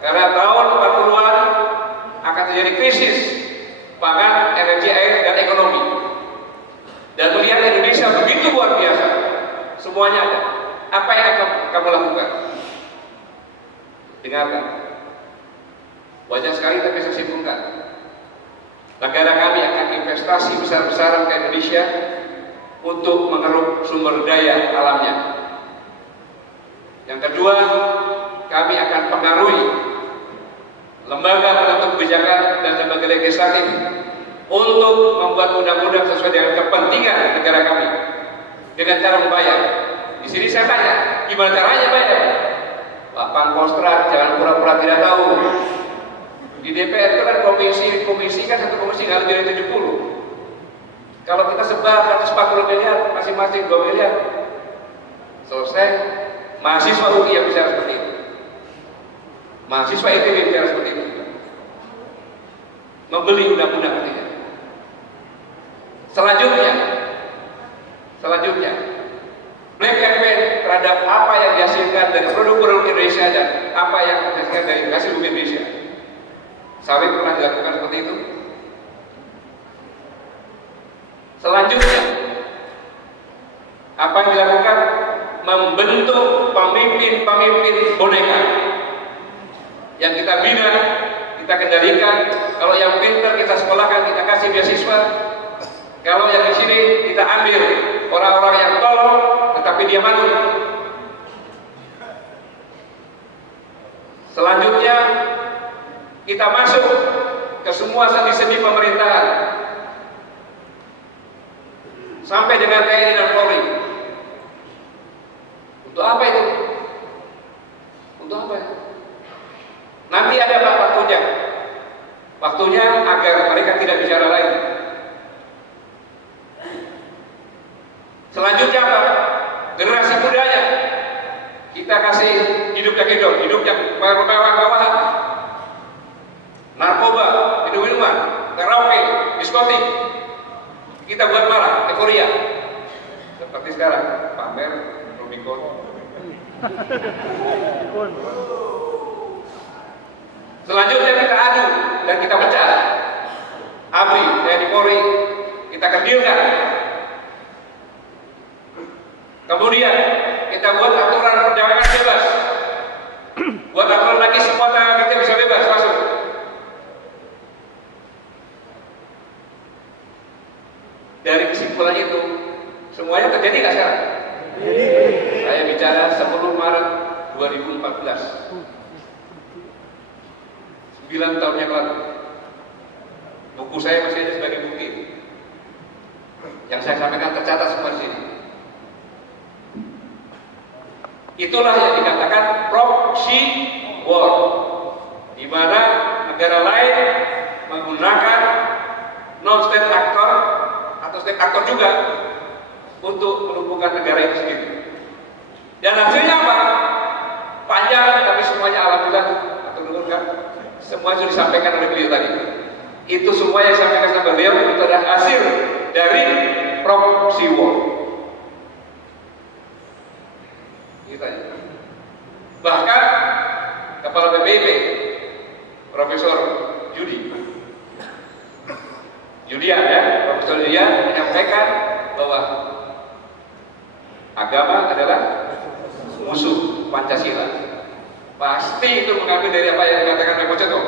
Karena tahun 40-an akan terjadi krisis pangan, energi, air, dan ekonomi. Dan melihat Indonesia begitu luar biasa, semuanya ada. Apa yang akan kamu lakukan? Dengarkan. Banyak sekali tapi saya simpulkan. Negara kami akan investasi besar-besaran ke Indonesia untuk mengeruk sumber daya alamnya. Yang kedua, kami akan pengaruhi lembaga penentu kebijakan dan lembaga legislatif untuk membuat undang-undang sesuai dengan kepentingan negara kami dengan cara membayar. Di sini saya tanya, gimana caranya bayar? Pak Pangkostrat, jangan pura-pura tidak tahu. Di DPR itu kan komisi kan satu komisi nggak lebih dari 70. Kalau kita sebar 140 miliar, masing-masing 2 miliar, selesai. Mahasiswa UI yang bicara seperti itu, mahasiswa ITB bicara seperti itu, membeli undang-undang artinya. Selanjutnya, black campaign terhadap apa yang dihasilkan dari produk-produk Indonesia dan apa yang dihasilkan dari hasil bumi Indonesia. Sawit pernah dilakukan seperti itu. Selanjutnya, apa yang dilakukan? Membentuk pemimpin-pemimpin boneka yang kita bina, kita kendalikan. Kalau yang pintar kita sekolahkan, kita kasih beasiswa. Kalau yang di sini kita ambil orang-orang yang tolong, tetapi dia mati. Selanjutnya, kita masuk ke semua sendi-sendi pemerintahan sampai dengan TNI dan Polri. Untuk apa itu? Untuk apa itu? Nanti ada waktunya. Waktunya agar mereka tidak bicara lagi. Selanjutnya apa? Generasi mudanya kita kasih hidup yang hidup, hidup yang mewah-mewahan. Narkoba, minum-minuman, karaoke, diskotik. Kita buat malah, euforia. Seperti sekarang, pamer, Rubicon. Selanjutnya kita adu dan kita pecah. ABRI, TNI Polri, kita kerdilkan. Kemudian kita buat aturan perjalanan bebas. Buat aturan lagi semua tenaga kerja bisa bebas masuk. Dari kesimpulan itu, semuanya terjadi nggak sekarang? Saya bicara 10 Maret 2014, 9 tahun yang lalu. Buku saya masih ada sebagai bukti. Yang saya sampaikan tercatat semua di sini. Itulah yang dikatakan proxy war, di mana negara lain menggunakan non-state actor atau state actor juga untuk melumpuhkan negara itu sendiri. Dan hasilnya apa? Panjang, tapi semuanya alhamdulillah atau dulu kan, semua sudah disampaikan oleh beliau tadi. Itu semua yang disampaikan oleh beliau itu adalah hasil dari proxy war. Gitu aja. Bahkan Kepala BPIP Profesor Julian Profesor Julian menyampaikan bahwa agama adalah musuh Pancasila. Pasti itu mengambil dari apa yang dikatakan oleh Poceto,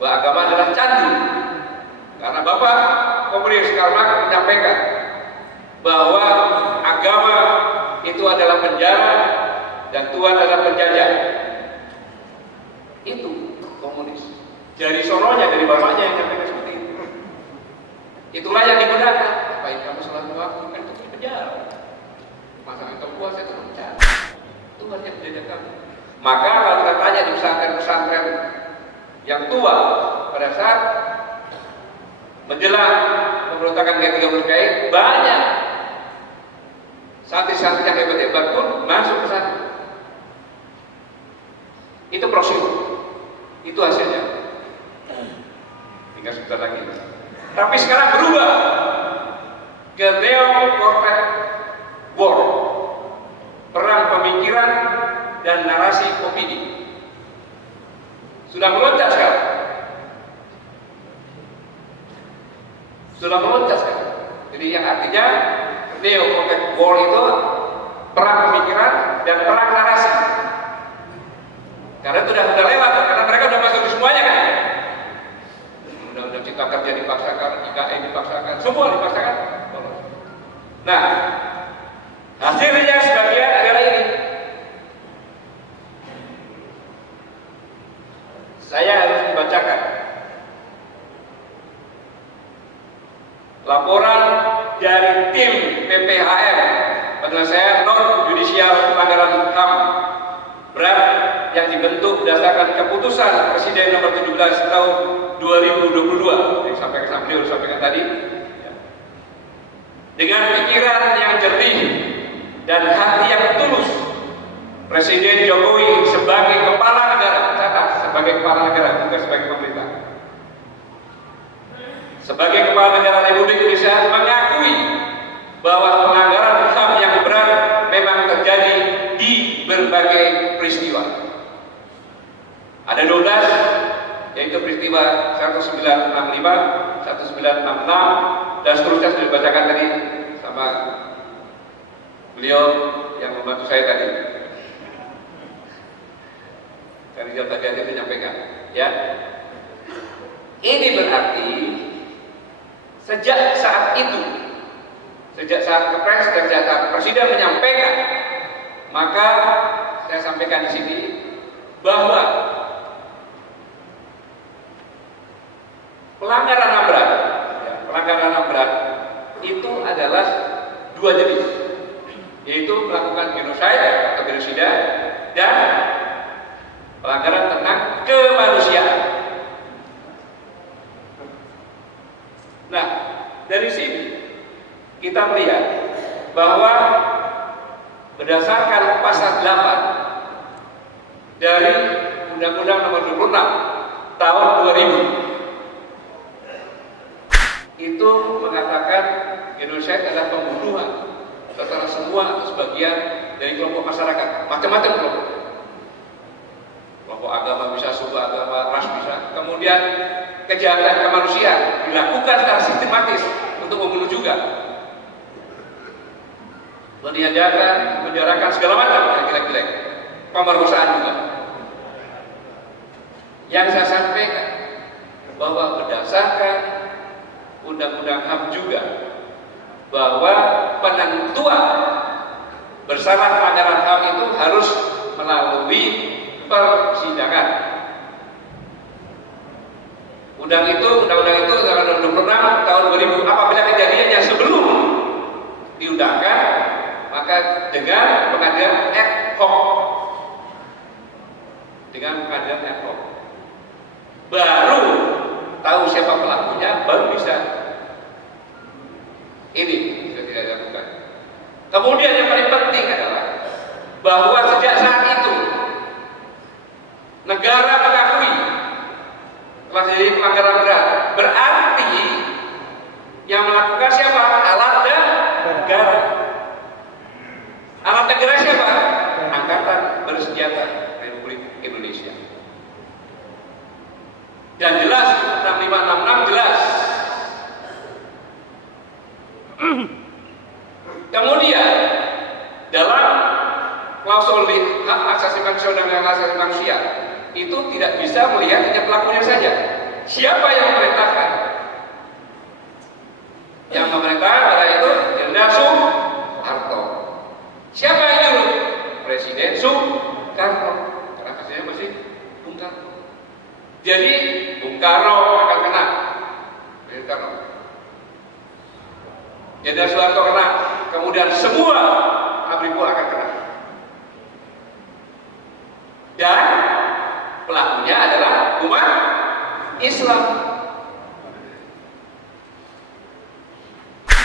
bahwa agama adalah candu. Karena Bapak Komunis Karl Marx menyampaikan bahwa agama itu adalah penjara dan Tuhan adalah penjajah. Itu komunis. Dari sononya, dari bapaknya yang menyampaikan seperti itu. Itulah yang digunakan. Ngapain kamu sholat waktu? Kan itu di penjara. Masa engkau puasa itu penjara. Tuhan yang menjajah kamu. Maka kalau kita tanya di pesantren-pesantren yang tua pada saat menjelang pemberontakan G30 banyak santri-santri yang hebat-hebat pun masuk ke sana. Itu prosedur, itu hasilnya. Tinggal sebentar lagi. Tapi sekarang berubah ke neo-corporate war, perang pemikiran dan narasi opini. Sudah melonjak sekarang. Sudah melonjak sekarang. Jadi yang artinya neo-contact war itu perang pemikiran dan perang narasi. Karena sudah lewat, karena mereka sudah masuk di semuanya kan. Undang-undang Cipta Kerja dipaksakan, IKN dipaksakan, semua dipaksakan. Nah, hasilnya sebagian adalah ini. Saya harus membacakan laporan dari tim PPHM, penyelesaian non judicial pelanggaran HAM berat yang dibentuk berdasarkan keputusan Presiden nomor 17 tahun 2022 yang disampaikan tadi, dengan pikiran yang jernih dan hati yang tulus. Presiden Jokowi sebagai kepala negara, catat, sebagai kepala negara, bukan sebagai pemerintah. Sebagai kepala negara Republik Indonesia mengakui bahwa pelanggaran HAM yang berat memang terjadi di berbagai peristiwa. Ada 12, yaitu peristiwa 1965, 1966, dan seterusnya sudah dibacakan tadi sama beliau yang membantu saya tadi. Dari Rizal Tadi itu menyampaikan, ya. Ini berarti sejak saat itu, sejak saat Kepres dan sejak saat Presiden menyampaikan, maka saya sampaikan di sini bahwa pelanggaran HAM berat, ya, pelanggaran HAM berat itu adalah dua jenis, yaitu melakukan genosida atau genosida dan pelanggaran tentang kemanusiaan. Nah, dari sini kita melihat bahwa berdasarkan pasal 8 dari Undang-Undang Nomor 26 Tahun 2000 itu mengatakan genosida adalah pembunuhan terhadap semua atau sebagian dari kelompok masyarakat, macam-macam kelompok. Kelompok agama bisa, suku agama, ras bisa. Kemudian kejahatan kemanusiaan dilakukan secara sistematis untuk membunuh juga, meniadakan, menjarakan segala macam yang jelek-jelek, pemerkosaan juga. Yang saya sampaikan bahwa berdasarkan Undang-Undang HAM juga bahwa penentuan bersalah pelanggaran HAM itu harus melalui persidangan. Undang-undang itu tanggal 26 tahun 2000 apabila kejadiannya sebelum diundangkan, maka dengan pengadilan ad hoc, baru tahu siapa pelakunya, baru bisa ini bisa tidak dilakukan. Kemudian yang paling penting adalah bahwa sejak saat itu negara mengakui telah terjadi pelanggaran berat, berarti yang melakukan siapa? Alat dan negara. Alat negara siapa? Angkatan Bersenjata Republik Indonesia. Dan jelas 6566 jelas. Kemudian dalam klausul hak asasi manusia dan hak asasi manusia itu tidak bisa melihat hanya pelakunya saja. Siapa yang memerintahkan? Yang memerintahkan adalah itu Jenderal Soeharto. Siapa yang nyuruh? Presiden Soekarno. Karena presidennya masih Bung Karno. Jadi Bung Karno akan kena. Bung Karno. Jenderal Soeharto kena. Kemudian semua ABRIMO akan kena. Dan pelakunya adalah umat Islam.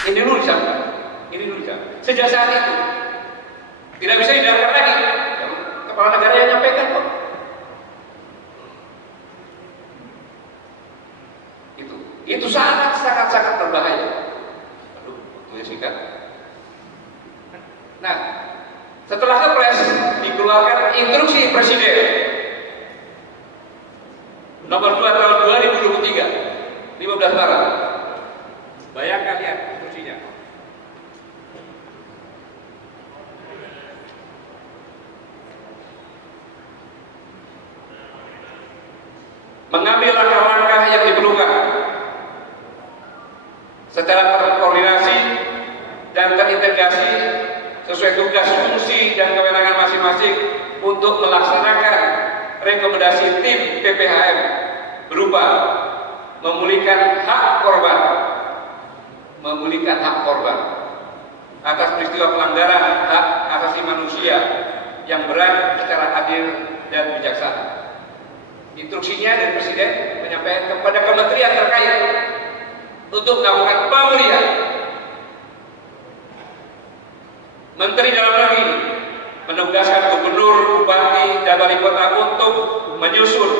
Ini dulu disampaikan. Sejak saat itu tidak bisa didengarkan lagi. Kepala negara yang nyampaikan kok. Itu sangat berbahaya. Aduh, waktunya singkat. Nah, setelah Kepres dikeluarkan instruksi Presiden nomor 2 tahun 2023, 15 Maret. Bayangkan lihat instruksinya. Mengambil langkah-langkah yang diperlukan secara terkoordinasi dan terintegrasi sesuai tugas, fungsi, dan kewenangan masing-masing untuk melaksanakan rekomendasi tim PPHM berupa memulihkan hak korban atas peristiwa pelanggaran hak asasi manusia yang berat secara adil dan bijaksana. Instruksinya dari Presiden menyampaikan kepada kementerian terkait untuk melakukan pemulihan. Menteri Dalam Negeri menugaskan gubernur, bupati, dan wali kota untuk menyusun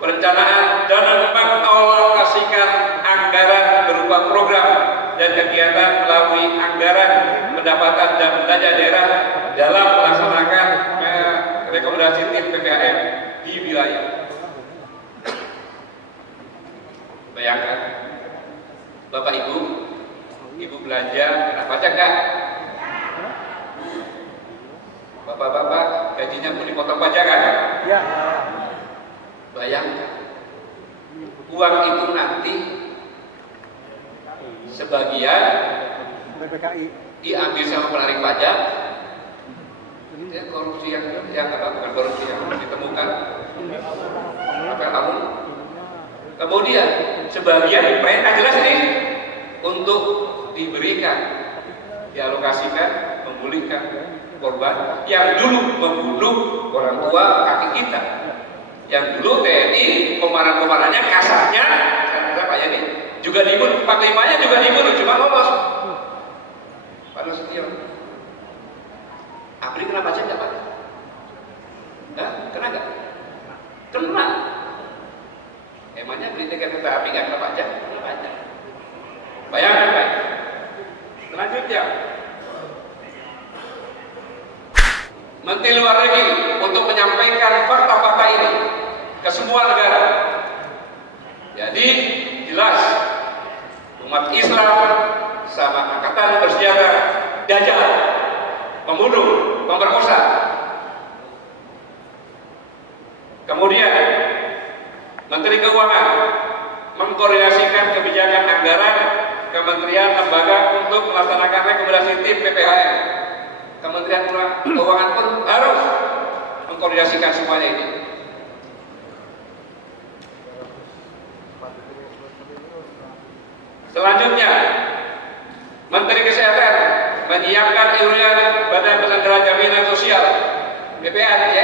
perencanaan dan mengalokasikan anggaran berupa program dan kegiatan melalui anggaran pendapatan dan belanja daerah dalam melaksanakan rekomendasi tim PPHM di wilayah. Bayangkan, Bapak Ibu belanja kena pajak nggak? Bapak-bapak gajinya pun dipotong pajak kan? Ya. Bayangkan, uang itu nanti sebagian diambil sama penarik pajak. Itu ya korupsi yang bukan korupsi yang ditemukan. Apa kamu? Kemudian sebagian perintah jelas ini untuk diberikan, dialokasikan, memulihkan korban yang dulu membunuh orang tua kaki kita, yang dulu TNI komandan-komandannya kasarnya, Pak Yani juga dibunuh, Panglimanya juga dibunuh, cuma lolos. Pak Nasution, Apri kena pajak nggak Pak? Kena nggak? Kena. Emangnya beli tiket kereta api nggak kena pajak? Kena pajak. Bayangkan Pak. Selanjutnya, Menteri Luar Negeri untuk menyampaikan fakta-fakta ini ke semua negara. Jadi jelas umat Islam sama angkatan bersenjata dajjal, pembunuh, pemerkosa. Kemudian Menteri Keuangan mengkoordinasikan kebijakan anggaran kementerian lembaga untuk melaksanakan rekomendasi tim PPHM. Kementerian Keuangan pun harus mengkoordinasikan semuanya ini. Selanjutnya, Menteri Kesehatan menyiapkan iuran Badan Penanggulangan Jaminan Sosial (BPJS)